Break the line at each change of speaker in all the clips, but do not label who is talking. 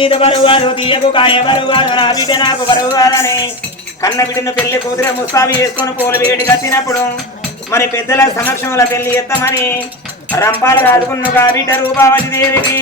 గీత బరువారు తీయకు కాయ బరువారు నా బిడ్డ నాకు బరువారని కన్న బిడ్డను పెళ్ళి కూతురే ముస్తాబి చేసుకొని పూల వేడి కట్టినప్పుడు మరి పెద్దల సమక్షంలో పెళ్ళి ఎత్తమని రంపాలు రాదుకున్న బిడ్డ రూపావతి దేవికి.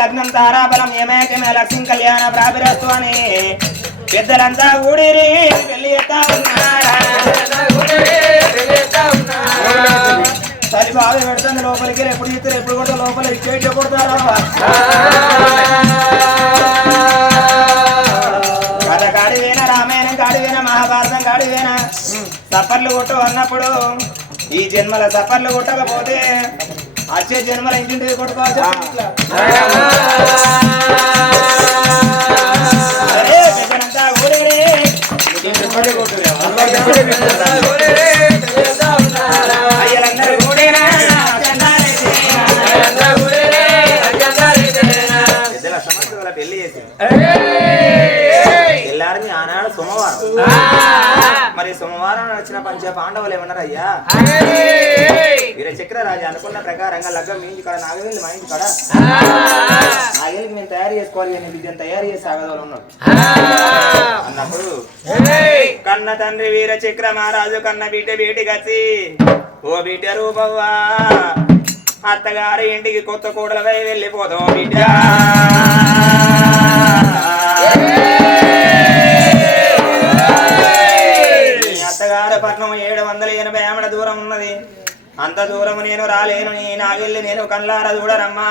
లగ్నం తారాబలం ఏమేకమే లక్ష్మీ కళ్యాణ ప్రాపిరస్తు అని పెద్దలంతా ఊడిరి పెళ్ళి ఎత్తా ఉన్నారా. సరి బాగా పెడుతుంది లోపలికి ఎప్పుడు ఇస్తారు ఎప్పుడు కూడా లోపల ఇచ్చేట్టు కొడతారా. సఫర్లు కొట్టు అన్నప్పుడు ఈ జన్మల సఫర్లు కొట్టకపోతే వచ్చే జన్మల ఇంటింటికి కొట్టుకోవచ్చు ఇట్లా. వచ్చిన పంచ పాండవులు ఏమన్నారు అయ్యా? వీర చక్ర రాజు అనుకున్న ప్రకారంగా లగ్గం మీ ఇంటి కాడ నాగవేలు మా ఇంటి కాడ. నాగేళ్ళకి మేము తయారు చేసుకోవాలి అని విద్యను తయారు చేసి ఆగదోలు ఉన్నాడు అన్నప్పుడు కన్న తండ్రి వీర చక్ర మహారాజు కన్న బిడ్డ బీటికి వచ్చి ఓ బిడ్డ రూపవ్వా అత్తగారి ఇంటికి కొత్త కూడలపై వెళ్ళిపోతాం బిడ్డ. అత్తగారి ఏడు వందల ఎనభై ఆమెడ దూరం ఉన్నది. అంత దూరం నేను రాలేను నీ నాగెళ్ళి నేను కళ్ళారా చూడరమ్మా.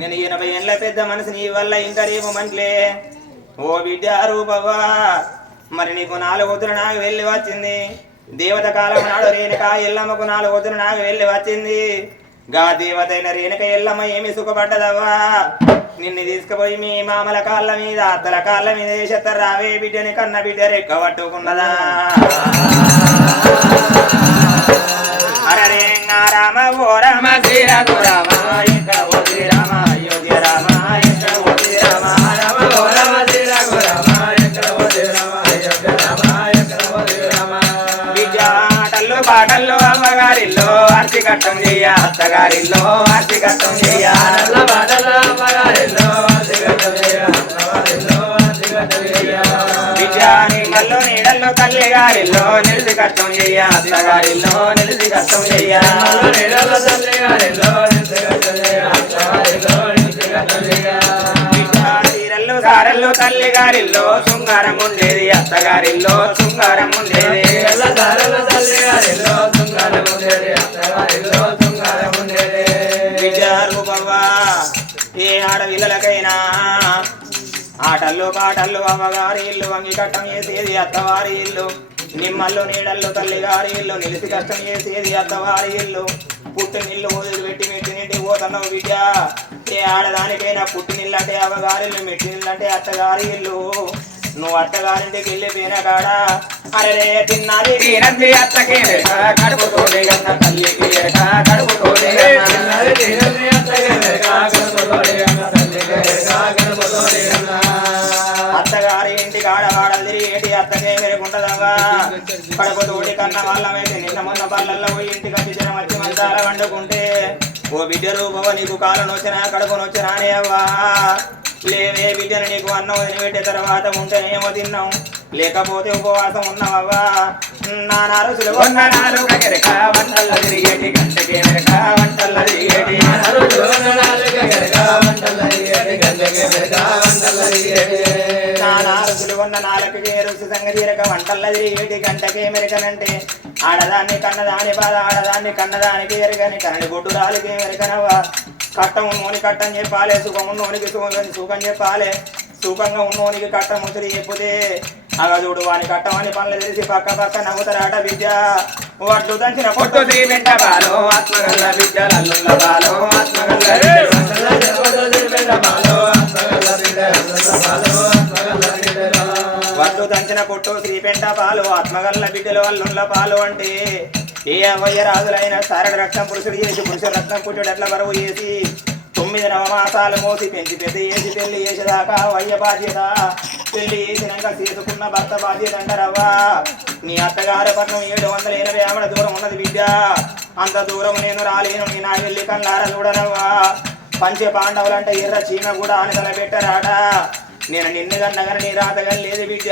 నేను ఎనభై ఏళ్ళ పెద్ద మనిషి నీ వల్ల ఇంకా రేపు మంట్లే. ఓ బిడ్డ రూపవ్వా మరి నీకు నాలుగు వద్దులు నాకు వెళ్ళి వచ్చింది. దేవత కాలం నాడు రేణుక ఎల్లమ్మకు నాలుగు వద్దులు నాకు వెళ్ళి వచ్చింది. గా దేవతైన రేణుక ఎల్లమ్మ ఏమి సుఖపడ్డదవ్వా? నిన్ను తీసుకుపోయి మీ మామల కాళ్ళ మీద అత్తల కాళ్ళ మీద వేసేస్తారు. రావే బిడ్డని కన్న బిడ్డ రెక్క పట్టుకున్నదా? అరే రామ ఓ రామ శ్రీరామ రామ ఆర్తి కట్టం చెయ్య అత్తగారిల్లో ఆర్తి కట్టం చెయ్య. విజయాని కల్లో నీడల్లో తల్లి గారిల్లో నిలిచి కట్టం చెయ్య. అత్తగారిల్లో నిలిచి కట్టం చెయ్య. చీరల్లో తల్లి గారిల్లో శృంగారం ఉండేది అత్తగారిల్లో శృంగారం ఉండేది. విజయారూపవ్వా ఏ ఆడపిల్లలకైనా ఆటల్లో పాటల్లో అమ్మగారి ఇల్లు వంగి కట్టం చేసేది అత్తవారి ఇల్లు నిమ్మల్లో నీడల్లో తల్లిగారి ఇల్లు నిలిసి కష్టం చేసేది అత్తవారి ఇల్లు పుట్టినిల్లు వదిలి పెట్టి మెట్టినింటి పోతున్నావు బిడ్డ. ఏ ఆడదానికైనా పుట్టినిల్లంటే అవ్వగారిల్లు మెట్టినిల్లంటే అత్తగారి ఇల్లు నువ్వు అత్తగారింటికి వెళ్ళిపోయిన కాడ అరే తిన్నది తినద్ది అత్తకి. ఎరక, కడుపుతో దిగన్న తల్లికి ఎరక, కడుపుతో దిగన్న అత్తగారి ఇంటి కాడ వాడలు తిరిగేటి అత్తకే మెరుగుంటదవ్వా కడప తోడి కన్న వాళ్ళమైతే నిన్న మొన్న పళ్ళల్లో పోయి ఇంటికి జనం వచ్చి మంచాల వండుకుంటే ఓ బిడ్డ రూపవ నీకు కాలు నొచ్చినా కడుపు నొచ్చినా అని అవ్వా? లేవే బిడ్డను నీకు అన్నం వదిలిపెట్టే తర్వాత ఉంటేనేమో తిన్నాం. లేకపోతే ఉపవాసం ఉన్నావవ్వా నా నరసులు కొన్న నాలుగు వంటల్లో తిరిగేటి గంటకి మెరక వంటల్లో తిరిగేటి. ఉన్న నాలుగుకి రుచి సంగతీరక వంటల్ల తిరిగేటి గంటకే మెరకనంటే ఆడదాన్ని కన్నదాని బాధ ఆడదాన్ని కన్నదానికి ఎరగని కనడి బొడ్డు రాలికి మెరకనవ్వా కట్టము నూనె కట్టం చెప్పాలి సుఖము నూనెకి సుఖం సుఖం చెప్పాలి. సుఖంగా ఉన్నోనికి కట్టం ముసిరి చెప్పుతే అగదుడు వాని కట్టమని పనులు తెలిసి పక్క పక్క నవ్వుతారాట విద్య వడ్లు దంచిన పొట్టు శ్రీ వెంట బాలో ఆత్మగల్ల విద్యలల్లుల్ల బాలో ఆత్మగల్ల వడ్లు దంచిన పొట్టు శ్రీపెంట పాలు ఆత్మగల్ల బిడ్డలు వల్లుల్ల పాలు అంటే ఏ రాజులైన సారడ రక్తం పురుషుడు చేసి పురుషుడు రక్తం పుట్టుడు ఎట్ల బరువు చేసి తొమ్మిది నవమాసాలు మోసి పెంచి పెద్ద చేసి పెళ్ళి చేసేదాకా వయ్య బాధ్యత. పెళ్ళి చేసినాక తీసుకున్న భర్త బాధ్యత అంటారవ్వా. నీ అత్తగారి పట్నం ఏడు వందల ఎనభై ఆవిడ దూరం ఉన్నది విద్య అంత దూరం నేను రాలేను నీ నా వెళ్ళి కన్నార చూడనవ్వా. పంచ పాండవులంటే ఎర్ర చీమ కూడా అని తల పెట్టరాట. నేను నిన్ను కన్నగన నీ రాతగా లేదు బిడ్డ.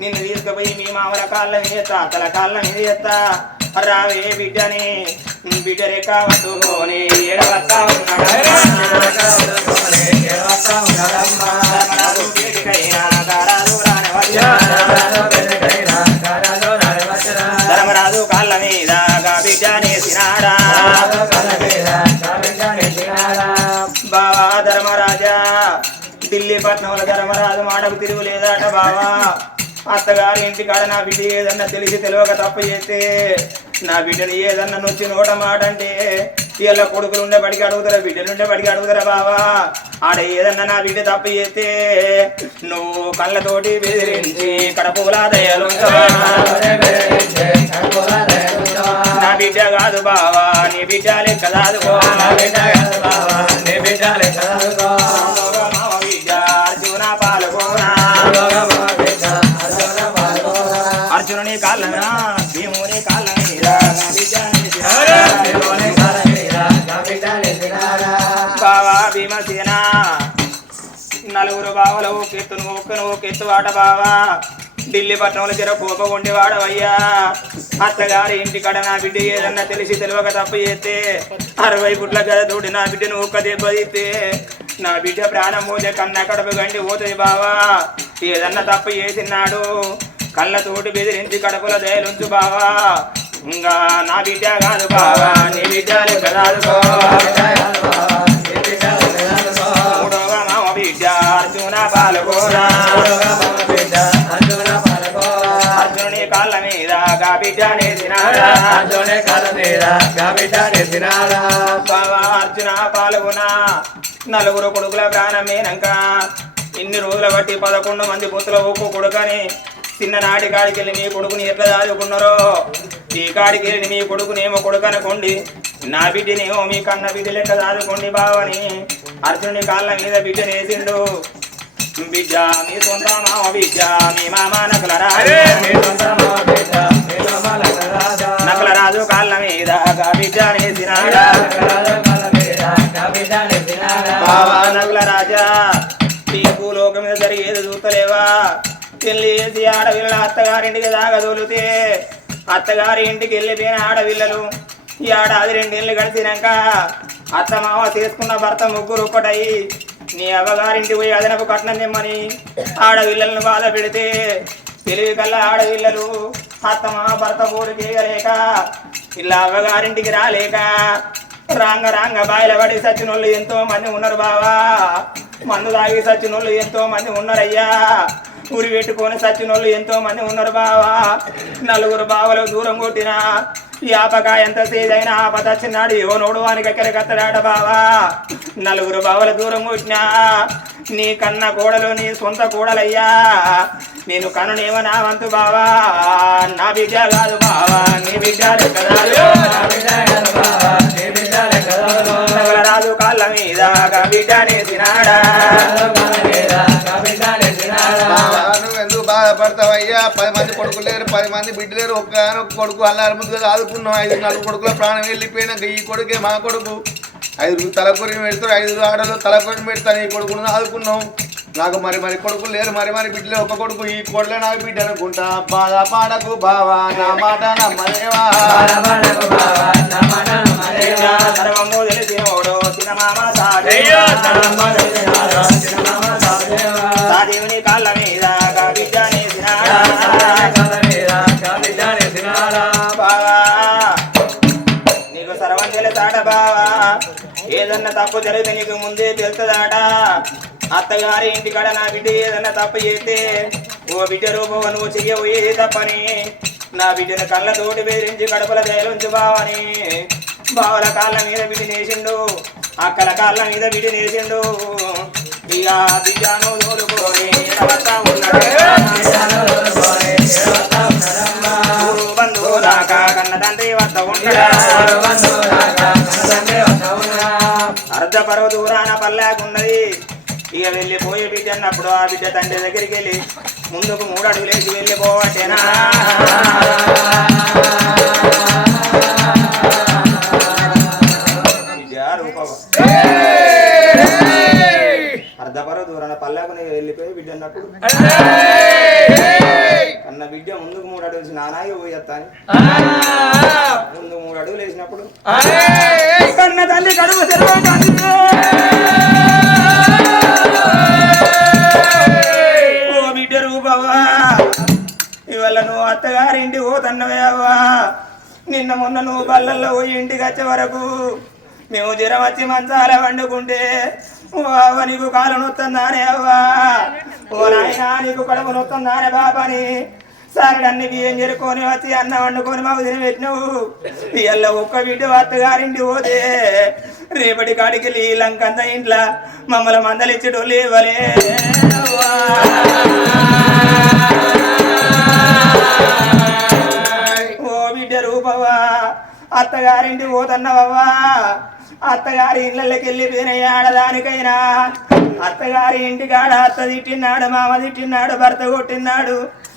నిన్ను తీసుకుపోయి మీ మామల కాళ్ళ మీద ఎత్తా అత్తల కాళ్ళ మీద ఎత్తా. రావే బిడ్డని బిడ్డరే రేఖ పట్టుకొని ఏడవత్తా ధర్మరాజు కాళ్ళ మీద బిడ్డని సినాడా బావా ధర్మరాజా ఢిల్లీ పట్నంలో ధర్మరాజు మాటకు తిరుగులేదాట బావా. అత్తగారి ఇంటికాడ నా బిడ్డ ఏదన్నా తెలిసి తెలియక తప్పు చేస్తే నా బిడ్డలు ఏదన్నా నొచ్చి నోట మాట అంటే ఇలా కొడుకులు ఉండే బడికి అడుగుతారా బిడ్డలు ఉండే బడికి అడుగుతారా బావా? ఆడ ఏదన్నా నా బిడ్డ తప్పు చేస్తే నువ్వు కళ్ళతోటి బెదిరించి కడపూలా దయలు నా బిడ్డ కాదు బావా నీ బిడ్డ లెక్క నా బిడ్డ కాదు నువ్వు బావా. ఢిల్లీ పట్టణంలో జర కోప ఉండేవాడవయ్యా అత్తగారి ఇంటికాడ నా బిడ్డ ఏదన్నా తెలిసి తెలియక తప్పు చేస్తే అరవై పుట్ల గద తోటి నా బిడ్డను ఒక్క దెబ్బతీస్తే నా బిడ్డ ప్రాణం పోతే కన్న కడుపు గండి పోతుంది బావా. ఏదన్నా తప్పు చేసినాడు కళ్ళతోటి బెదిరించి కడుపుల దయలుంచు బావా. ఇంకా నా బిడ్డ కాదు బావా. నీ బిడ్డ లెక్క కాదు బావా. అర్జున పాల్గొనా అర్జునుని కాళ్ళ మీద గా బావా అర్జున పాల్గొనా నలుగురు కొడుకుల ప్రాణమేనంక ఇన్ని రోజుల బట్టి పదకొండు మంది బుతుల ఉప్పు కొడుకని చిన్ననాటి కాడికి వెళ్ళి మీ కొడుకుని ఎట్లా దాచుకున్నారో ఈ కాడికి వెళ్ళి మీ కొడుకునేమో కొడుకు అనుకోండి నా బిడ్డనేమో మీ కన్న బిడ్డలు ఎట్లా దాచుకోండి బావని అర్జునుని కాళ్ళ మీద బిడ్డ నేసిండు బిడ్డ మీ సొంత మామ బిడ్డ మీ మామ నకుల నకుల రాజు కాళ్ళ మీద నేసినాడా? బావా నకుల రాజా నీకు లోకం మీద జరిగేది చూస్తలేవా? చేసి ఆడపిల్లల అత్తగారింటికి దాకా తోలితే అత్తగారి ఇంటికి వెళ్ళిపోయిన ఆడపిల్లలు ఈ ఏడాది రెండేళ్ళు గడిచినాక అత్త మామ చేసుకున్న భర్త ముగ్గురు ఒక్కటయి నీ అవ్వగారింటి పోయి అదనపు కట్నం తెమ్మని ఆడపిల్లలను బాధ పెడితే తెలివి కల్లా ఆడపిల్లలు అత్తమా భర్త పోరు చేయలేక ఇలా అవ్వగారింటికి రాలేక రాంగ రాంగ బాయిల పడి సచ్చినోళ్ళు ఎంతో మంది ఉన్నారు బావా. మందు తాగి సచ్చినోళ్ళు ఎంతో మంది ఉన్నారయ్యా. ఉరి పెట్టుకొని సచ్చినోళ్ళు ఎంతో మంది ఉన్నారు బావా. నలుగురు బావలు దూరం కొట్టిన యాపక ఎంత సేదైనా ఆపద చిన్నాడు ఏవో నోడు వానికి ఎక్కడికి కత్తడాడ బావా. నలుగురు బావల దూరం కొట్టినా నీ కన్న కోడలు నీ సొంత కోడలయ్యా. నేను కనునేమో నా వంతు బావా. నా బిడ్డ కాదు బావా నీ బిడ్డ నగల రాజు కాళ్ళ మీద బిడ్డనే తినాడా.
పది మంది కొడుకులు లేరు పది మంది బిడ్డ లేరు ఒక్క ఆయన ఒక్క కొడుకు అల్లారు ముందుగా ఆదుకున్నాం ఐదు నాలుగు కొడుకుల ప్రాణం వెళ్ళిపోయినాక ఈ కొడుకే మా కొడుకు. ఐదుగురు తలకొరిని పెడతారు ఐదుగురు ఆడలు తలకొరిని పెడతాను ఈ కొడుకును ఆదుకున్నాం నాకు మరి మరి కొడుకులు లేరు మరి మరి బిడ్డలే ఒక కొడుకు ఈ కొడలే నాకు బిడ్డ అనుకుంటా. బాధ పాడకు బావా నా మాట నమ్మలేవా?
సర్వము తెలిసినోడు సినమామ కాళ్ళ మీద. నీకు సర్వం తెలుసాట బావా. ఏదన్నా తప్పు జరిగితే నీకు ముందే తెలుస్తుందాట. అత్తగారి ఇంటికాడ నా బిడ్డ ఏదన్నా తప్పు చేస్తే ఓ బిడ్డ రూపం నువ్వు చెయ్యబోయేది తప్పని. నా బిడ్డను కళ్ళతోటి బెదిరించి కడపల దయలుంచు బావని. బావల కాళ్ళ మీద బిడ్డ నేసిండు అక్కల కాళ్ళ మీద బిడ్డ నేసిండు. ఇక బిడ్డను తోలుకొని వస్తా అర్ధ పర్వ దూరాన పల్లాకున్నది ఇక వెళ్ళిపోయే బిడ్డ అన్నప్పుడు ఆ బిడ్డ తండ్రి దగ్గరికి వెళ్ళి ముందుకు మూడు అడుగులేసి వెళ్ళిపోవటేనా బిడ్డ అర్ధ పర్వ దూరాన పల్లాకు వెళ్ళిపోయి బిడ్డ అన్నప్పుడు బిడ్డ ముందుకు మూడు అడుగులు నానాగి పోయేస్తాను ముందు మూడు అడుగులు వేసినప్పుడు కన్న తల్లి కడుపు ఓ బిడ్డ రూపవా ఇవాళ నువ్వు అత్తగారింటి పోతన్నవే అవ్వా. నిన్న మొన్న నువ్వు బల్లల్లో పోయి ఇంటికి వచ్చే వరకు మేము జ్వరం వచ్చి మంచాల వండుకుంటే ఓ అవ్వ నీకు కాలు నొత్తుందానే అవ్వా. ఓ నాయనా నీకు కడుపు నొత్తుందానే బాబాని సారడన్ని బియ్యం చేరుకొని వచ్చి అన్న వండుకొని మాకు తిని పెట్టినావు ఇవాళ ఒక్క బిడ్డ అత్తగారింటి పోతే రేపటి కాడికి లంకంత ఇంట్లో మమ్మల్ని మందలిచ్చేటోళ్ళు ఇవ్వలే ఓ బిడ్డ రూపవా అత్తగారింటి పోతన్నవవ్వా అత్తగారి ఇళ్ళకి వెళ్ళిపోయిన ఆడదానికైనా? అత్తగారి ఇంటికాడ అత్త తిట్టినాడు మామ తిట్టినాడు భర్త కొట్టినాడు.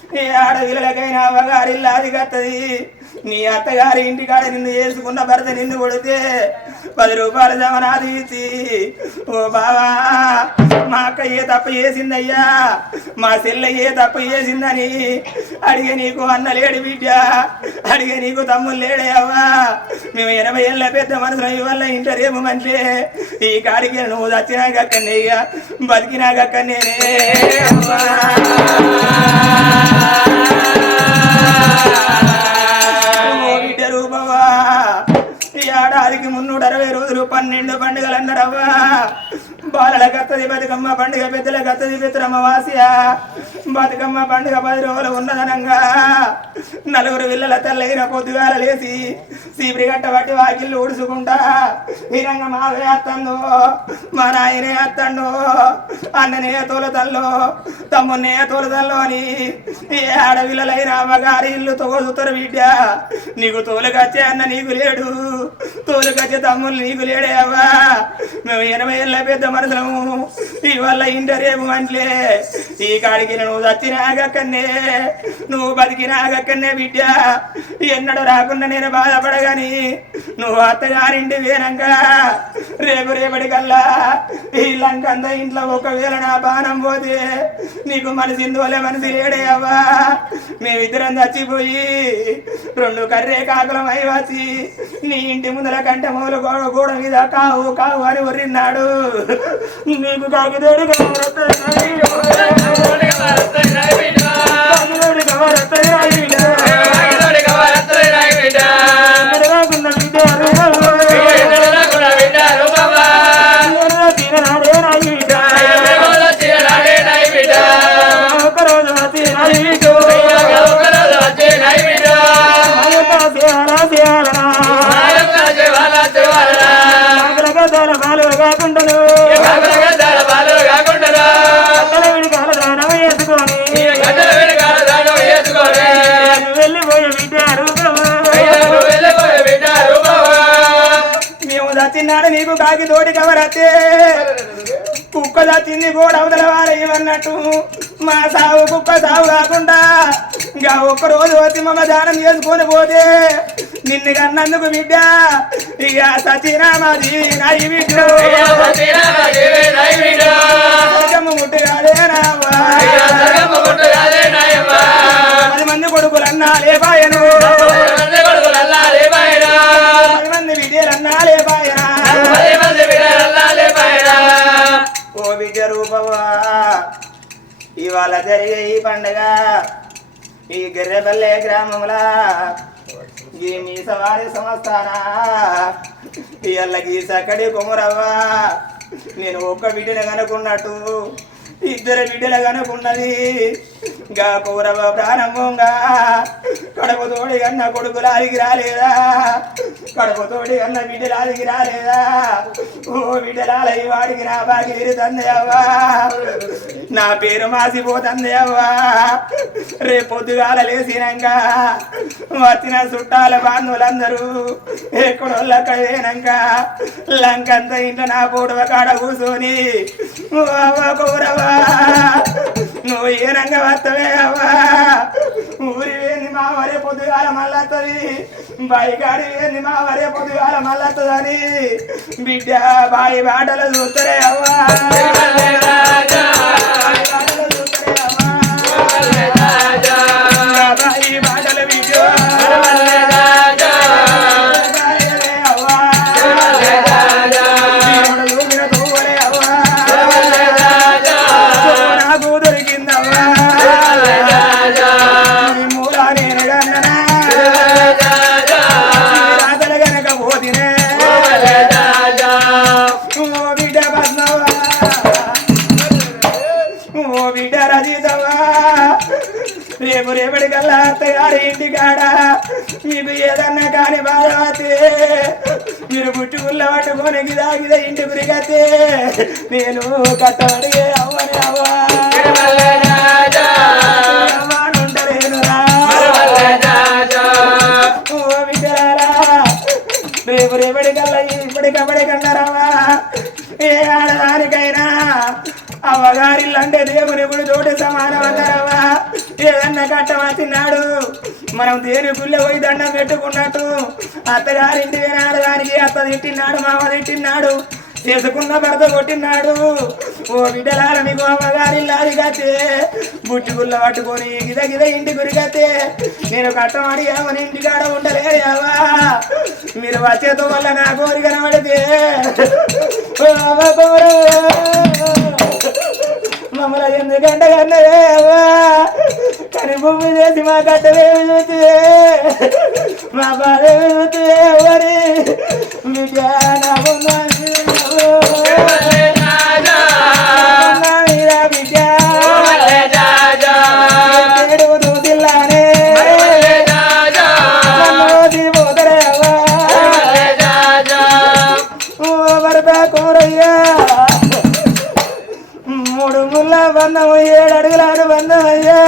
ఏ ఆడపిల్లలకైనా అవ్వగారి ఇల్లాది కత్తది. నీ అత్తగారి ఇంటికాడ నిన్ను చేసుకున్న భర్త నిన్ను కొడితే పది రూపాయలు జమనాది ఇచ్చి ఓ బావా మా అక్క ఏ తప్పు చేసిందయ్యా? మా చెల్ల ఏ తప్పు చేసిందని అడిగే నీకు అన్న లేడు బిడ్డ. అడిగే నీకు తమ్ముళ్ళు లేడే అవ్వా. మేము ఎనభై ఏళ్ళ పెద్ద మనసులో ఇవల్ల ఇంటరేమో అంటే ఈ కాడికి నువ్వు చచ్చినాక అక్కడనే ఇక బతికినాక అక్కడనే అవ్వా. ఏడాదికి మున్నూట అరవై రోజులు పన్నెండు పండుగలు అన్నారవ్వా. బాలల కత్తది బతుకమ్మ పండుగ పెద్దల కత్తది పిత్రమ్మ వాసియ బతుకమ్మ పండుగ పది రోజులు ఉన్నదనంగా. నలుగురు పిల్లల తల్లైన పొద్దుగాల లేచి సీపిరి గట్ట పట్టి వాకిళ్ళు ఊడుచుకుంటా. వీరంగ మావే అత్తండు మా నాయనే అత్తండు అన్ననే తోలతల్లో తమ్మున్నే తోలతల్లో అని ఏ ఆడపిల్లలైన అమ్మగారి ఇల్లు తోలుతారు బిడ్డ. నీకు తోలుకొచ్చే అన్న నీకు లేడు. తోలుకొచ్చే తమ్ముళ్ళు నీకు లేడే అవ్వా. మేము ఎనభై ఏళ్ళ పెద్ద మనసులము ఈ వల్ల ఇంట రేపు మనలే ఈ కాడికి నువ్వు చచ్చినాగక్కనే నువ్వు బతికినాగక్కనే బిడ్డ. ఎన్నడూ రాకుండా నేను బాధపడగాని నువ్వు అత్తగారింటి వేనంక రేపు రేపటికల్లా కల్లా ఇంట్లో ఒకవేళ నా బాణం పోతే నీకు మనసు ఇందువలే మనసు లేడే అవ్వా. మేమిద్దరం చచ్చిపోయి రెండు కర్రే కాకులం అయి నీ ఇంటి ముందర కంటే మూల గోడ గోడ మీద కావు కావు అని ఒరిన్నాడు నీకు కాకితోడు కావరత్తయ్య కాకితోడు కావరత్తయ్య మేము నీకు కాకి తోటి కవరతే కుక్క దచ్చింది కూడా అవతల మా సావు కుక్క సావు కాకుండా ఇంకా ఒక్క రోజు వచ్చి మమ్మ దానం చేసుకొని పోతే నిన్ను కన్నందుకు బిడ్డ. ఇక సచినామాది నాయి బిడ్డ. ఇవాళ జరిగే ఈ పండగ. ఈ గర్రెపల్లె గ్రామంలో ఈ మీ సవారి సంస్థాన ఇవాళ గీసక్కడి కొమురవ్వా. నేను ఒక్క బిడ్డను కనుకున్నట్టు ఇద్దరు బిడ్డలు కనుకున్నది. గా కౌరవ ప్రారంభంగా కడప తోడి కన్నా కొడుకులు అరిగి రాలేదా? కడప అన్న కన్న రాలేదా? ఓ బిడ్డలాలయ్య వాడికి నా బాగి తందయ్యవ్వా నా పేరు మాసిపోతుంది అవ్వా. రేపు పొద్దుగాల లేచినాక వచ్చిన చుట్టాల బాంధువులందరూ ఎక్కడోళ్ళక్కడ పోయినాక లంకంత ఇంట్లో నా పూడవ కాడ కూర్చొని ఓ అవ్వ నువ్వు ఏ రంగ వస్తవే అవ్వా? ఊరి వేంది మా వరే పొద్దుగాల మళ్ళీ బైకాడి వేంది మావ వరే పొద్దుగాల మళ్ళీ బిడ్డ బాయి బాటలు చూస్తారే అవ్వా. నేను కట్టబడి అవ్వని అవ్వా. అవ్వనుంటలేనురా. ఓ బిడ్డలారా, రేపు రేపటి కల్లా ఇప్పటి కబడి కన్నారవ్వా ఏ ఆడదానికైనా అవ్వగారిల్లంటే దేవుని ఇప్పుడు చోటు సమానం అంటారవ్వా. ఏదన్నా కట్టవచ్చినాడు మనం దేని గుళ్ళ పోయి దండం పెట్టుకున్నట్టు? అత్తగారింటి ఆడదానికి అత్త తిట్టినాడు మామ తిట్టినాడు చేసుకున్న భర్త కొట్టినాడు ఓ బిడ్డలాల మీకు అమ్మగారిల్లాది కతే బుట్టి గుల్ల పట్టుకొని గిద గిద ఇంటి గురికతే నేను కట్టమాడి ఏమని ఇంటి కాడ ఉండలేవా మీరు వచ్చేతో వల్ల నా కోరిక కనబడితే మమ్మల్ని ఎందుకంటే కన్నదేవా కానీ భూమి చేసి మా కట్టలేవి చూస్తే మా బాధేమి చూస్తే ఎవరి? బిడ్డ నా మూడు ముళ్ళ బంధం ఏడు అడుగులాడు బంధం అయ్యా.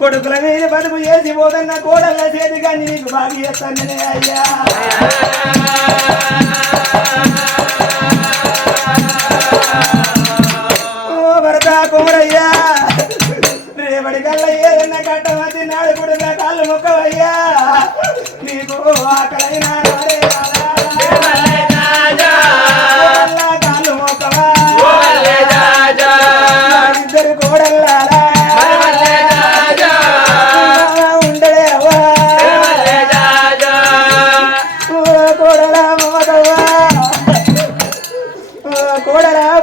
కొడుకుల మీద బతుకు చేసి పోతున్న కోడళ్ళ చేతి కానీ నీకు బాగా చేస్తాను అయ్యా.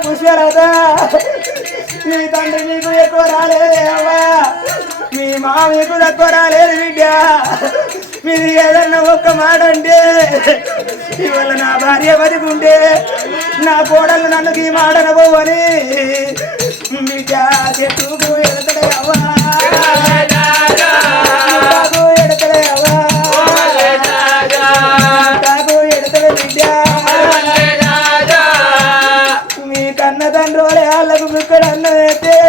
కోడలా మీ తండ్రి మీకు ఎక్కువ రాలేదే అవ్వా. మీ మా మీకు తక్కువ రాలేదు బిడ్డ. మీది ఏదన్నా ఒక్క మాట అంటే ఇవాళ నా భార్య బతికుంటే నా కోడలు నన్ను ఈ మాట అనబోవని బిడ్డ అవ్వా. ఇక్కడ అన్నదైతే